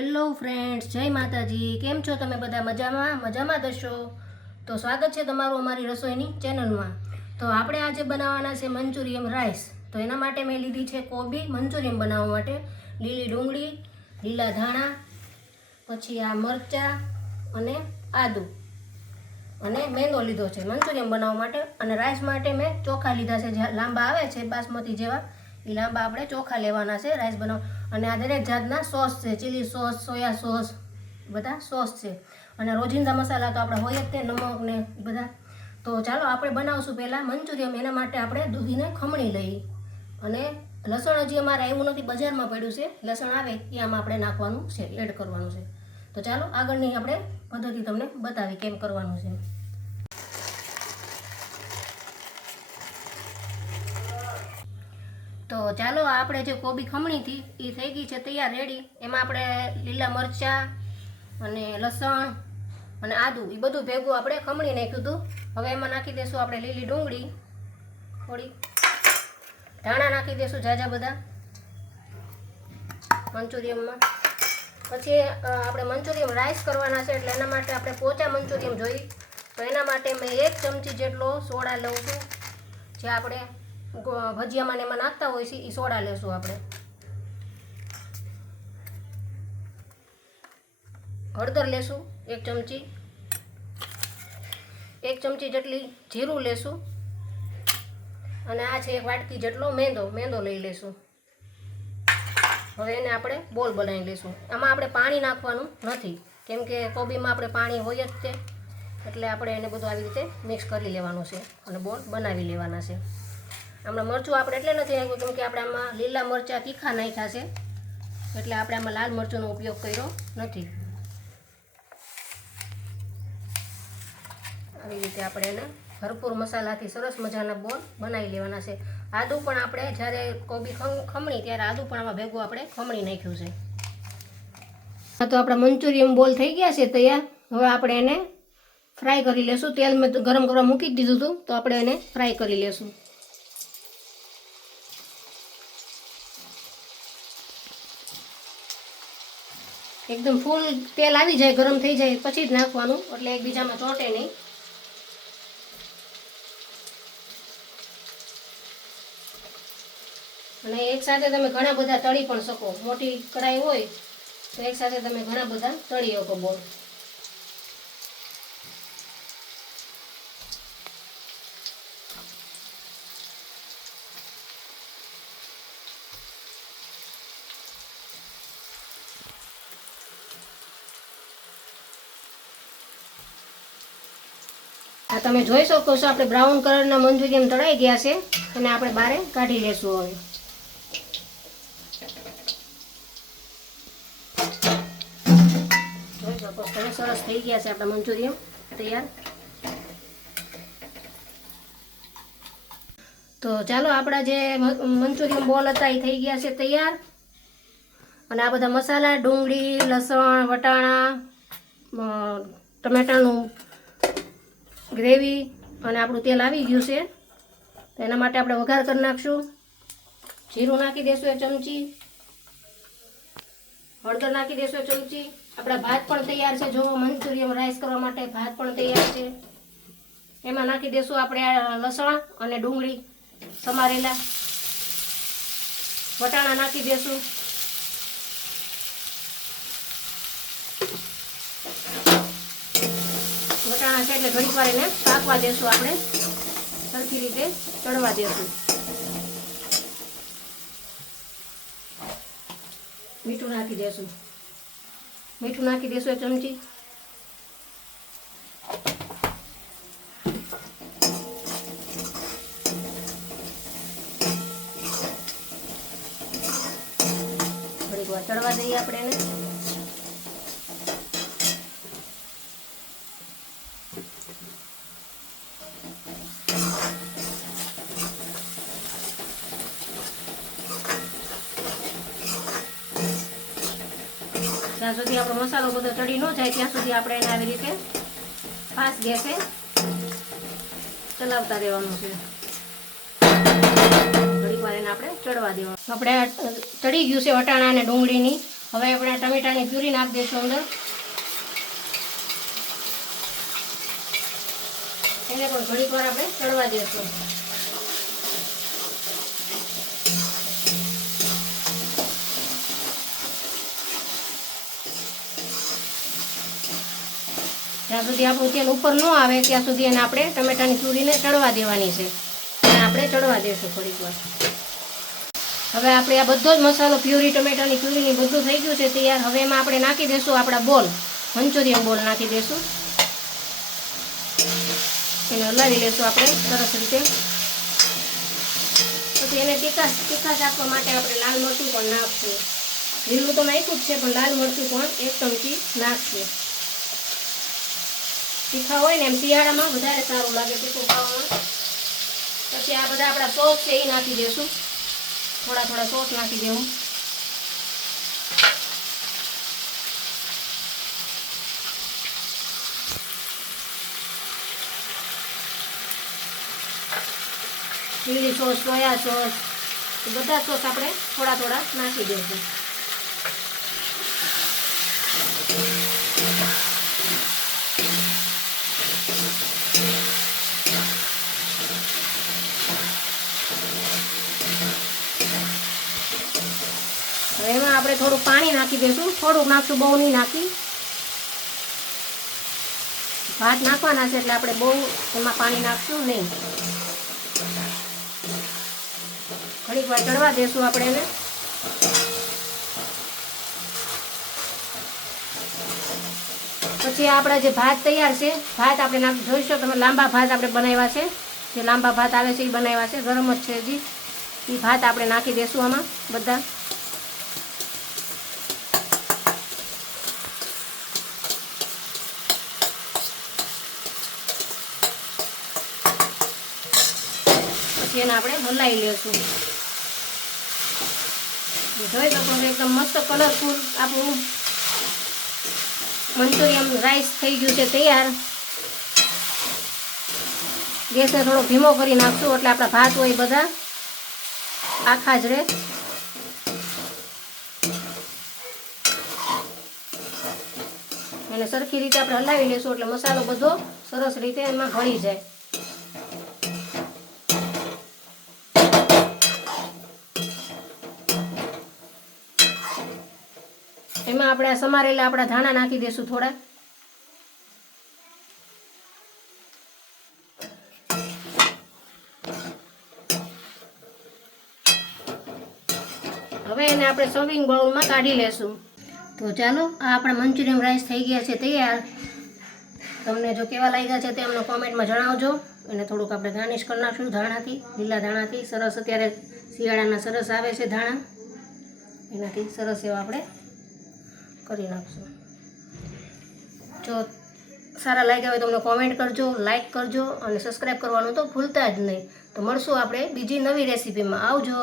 Hello friends, જય માતાજી. કેમ છો તમે બધા? મજામાં દશો. તો સ્વાગત છે તમારું અમારી રસોઈની ચેનલમાં. તો આપણે આજે બનાવવાના છે મંચુરિયમ રાઈસ. તો એના માટે મેં લીધી છે કોબી મંચુરિયમ બનાવવા માટે, લીલી ડુંગળી, લીલા ધાણા, પછી આ મરચાં અને આદુ અને મેંદો લીધો છે મંચુરિયમ બનાવવા માટે. અને રાઈસ માટે મેં ચોખા લીધા છે, જે લાંબા આવે છે બાસમતી જેવા, એ લાંબા આપણે ચોખા લેવાના છે રાઈસ બનાવવા. અને આ દરેક જાતના સોસ છે, ચીલી સોસ, સોયા સોસ, બધા સોસ છે. અને રોજિંદા મસાલા તો આપણે હોય જ તે, નમક ને બધા. તો ચાલો આપણે બનાવશું પહેલાં મંચુરિયમ. એના માટે આપણે દૂધીને ખમણી લઈ. અને લસણ હજી અમારે આવ્યું નથી, બજારમાં પડ્યું છે. લસણ આવે એ આમાં આપણે નાખવાનું છે, એડ કરવાનું છે. તો ચાલો આગળની આપણે પદ્ધતિ તમને બતાવી કેમ કરવાનું છે. તો ચાલો આપણે જે કોબી ખમણી હતી એ થઈ ગઈ છે તૈયાર, રેડી. એમાં આપણે લીલા મરચાં અને લસણ અને આદુ એ બધું ભેગું આપણે ખમણી નાખ્યું હતું. હવે એમાં નાખી દઈશું આપણે લીલી ડુંગળી થોડી, ધાણા નાખી દઈશું ઝાઝા બધા મંચુરિયમમાં. પછી આપણે મંચુરિયમ રાઈસ કરવાના છે, એટલે એના માટે આપણે પોચા મંચુરિયમ જોઈએ. તો એના માટે મેં 1 ચમચી જેટલો સોડા લઉં છું, જે આપણે ભજીયામાં એમાં નાખતા હોય છે એ સોડા લેશું આપણે. હળદર લેશું 1 ચમચી, 1 ચમચી જેટલી જીરું લેશું, અને આ છે 1 વાટકી જેટલો મેંદો લઈ લેશું. હવે એને આપણે બોલ બનાવી લઈશું. આમાં આપણે પાણી નાખવાનું નથી, કેમ કે કોબીમાં આપણે પાણી હોય જ છે, એટલે આપણે એને બધું આવી રીતે મિક્સ કરી લેવાનું છે અને બોલ બનાવી લેવાના છે. આમાં મરચું આપણે એટલે નથી નાખ્યું, કેમ કે આપણે આમાં લીલા મરચાં તીખા નાખ્યા છે, એટલે આપણે આમાં લાલ મરચુંનો ઉપયોગ કર્યો નથી. આવી રીતે આપણે એને ભરપૂર મસાલાથી સરસ મજાના બોલ બનાવી લેવાના છે. આદુ પણ આપણે જ્યારે કોબી ખમણી ત્યારે આદુ પણ આમાં ભેગું આપણે ખમણી નાખ્યું છે. તો આપણા મંચુરિયમ બોલ થઈ ગયા છે તૈયાર. હવે આપણે એને ફ્રાય કરી લેશું. તેલ મેં ગરમ કરવા મૂકી દીધું હતું, તો આપણે એને ફ્રાય કરી લેશું. એકદમ ફૂલ તેલ આવી જાય, ગરમ થઈ જાય પછી જ નાખવાનું, એટલે એકબીજામાં ચોંટે નહીં. અને એક સાથે તમે ઘણા બધા તળી પણ શકો. મોટી કઢાઈ હોય તો એક સાથે તમે ઘણા બધા તળી શકો બોલ. આ તમે જોઈ શકો છો, આપણે બ્રાઉન કલરના મંચુરિયમ તળાઈ ગયા છે, અને આપણે બહાર કાઢી લેશું. હવે જોઈ શકો છો, સરસ થઈ ગયા છે આપણા મંચુરિયમ તૈયાર. તો ચાલો આપણા જે મંચુરિયમ બોલ હતા એ થઈ ગયા છે તૈયાર. અને આ બધા મસાલા, ડુંગળી, લસણ, વટાણા, ટમેટાનું ગ્રેવી અને આપણું તેલ આવી ગયું છે. તો એના માટે આપણે વઘાર કરી નાખશું. જીરું નાખી દઈશું 1 ચમચી, હળદર નાખી દઈશું 1 ચમચી. આપણા ભાત પણ તૈયાર છે. જો મંચુરિયમ રાઈસ કરવા માટે ભાત પણ તૈયાર છે. એમાં નાખી દઈશું આપણે લસણ અને ડુંગળી સમારેલા. વટાણા નાખી દઈશું. વટાણા છે એટલે ઘડીક વાર એને પાકવા દેશું, આપણે સરખી રીતે ચડવા દેશું. મીઠું નાખી દઈશું 1 ચમચી. ઘડીક વાર ચડવા દઈએ આપણે એને. જ્યાં સુધી આપણો મસાલો બધો ચડી ન જાય ત્યાં સુધી આપણે એને આવી રીતે ફાસ્ટ ગેસે ચલાવતા રહેવાનું છે. ઘડીક વાર એને આપણે ચડવા દેવાનું. આપણે ચડી ગયું છે વટાણા અને ડુંગળીની હવે આપણે ટમેટાની પ્યુરી નાખી દઈશું અંદર. એને પણ ઘડીક વાર આપણે ચડવા દઈશું. જ્યાં સુધી આપણું તેલ ઉપર ન આવે ત્યાં સુધી એને આપણે ટમેટાની પ્યુરીને ચડવા દેવાની છે. અને આપણે ચડવા દઈશું થોડીક વાર. હવે આપણે આ બધો જ મસાલો પ્યુરી ટમેટાની પ્યુરીની બધું થઈ ગયું છે તૈયાર. હવે એમાં આપણે નાખી દઈશું આપણા બોલ, મંચુરિયન બોલ નાખી દઈશું. એને હલાવી લઈશું આપણે સરસ રીતે. પછી એને તીખાશ આપવા માટે આપણે લાલ મરચું પણ નાખશું. લીલું તો નાખ્યું જ છે પણ લાલ મરચું પણ 1 ચમચી નાખશું. તીખા હોય ને એમ શિયાળામાં વધારે સારું લાગે તીખું ખાવામાં. પછી આ બધા આપણા સોસ છે એ નાખી દઈશું. થોડા સોસ નાખી દેવું. ચીલી સોસ, સોયા સોસ, બધા સોસ આપણે થોડા નાખી દઈશું. હવે એમાં આપણે થોડું પાણી નાખી દઈશું. થોડુંક નાખશું, બહુ નહીં નાખી. ભાત નાખવાના છે એટલે આપણે બહુ એમાં પાણી નાખશું નહીં. ઘડીક વાર ચડવા દઈશું આપણે એને. પછી આપણા જે ભાત તૈયાર છે, ભાત આપણે જોઈશો તમે, લાંબા ભાત આપણે બનાવ્યા છે. જે લાંબા ભાત આવે છે એ બનાવ્યા છે, ગરમ જ છે હજી. એ ભાત આપણે નાખી દઈશું આમાં બધા. પછી એને આપણે હલાવી લઈશું. જોઈ શકો છો એકદમ મસ્ત કલરફુલ આપણું મંચુરિયન રાઈસ થઈ ગયું છે તૈયાર. ગેસને થોડો ધીમો કરી નાખશું એટલે આપણા ભાત હોય બધા આખા જ રહે. એને સરખી રીતે આપણે હલાવી લઈશું એટલે મસાલો બધો સરસ રીતે એમાં ભળી જાય. એમાં આપણે સમારેલા આપણા ધાણા નાખી દઈશું થોડા. હવે એને આપણે સર્વિંગ બાઉલમાં કાઢી લેશું. તો ચાલો, આ આપણા મંચુરિયન રાઈસ થઈ ગયા છે તૈયાર. તમને જો કેવા લાગ્યા છે તે અમને કોમેન્ટમાં જણાવજો. અને થોડુંક આપણે ગાર્નિશ કરી નાખશું ધાણાથી, લીલા ધાણાથી. સરસ અત્યારે શિયાળાના સરસ આવે છે ધાણા, એનાથી સરસ એવા આપણે કરી નાખશું. જો સારા લાગ્યા હોય તો અમને કોમેન્ટ કરજો, લાઈક કરજો અને સબસ્ક્રાઈબ કરવાનું તો ભૂલતા જ નહીં. તો મળશું આપણે બીજી નવી રેસીપીમાં. આવજો.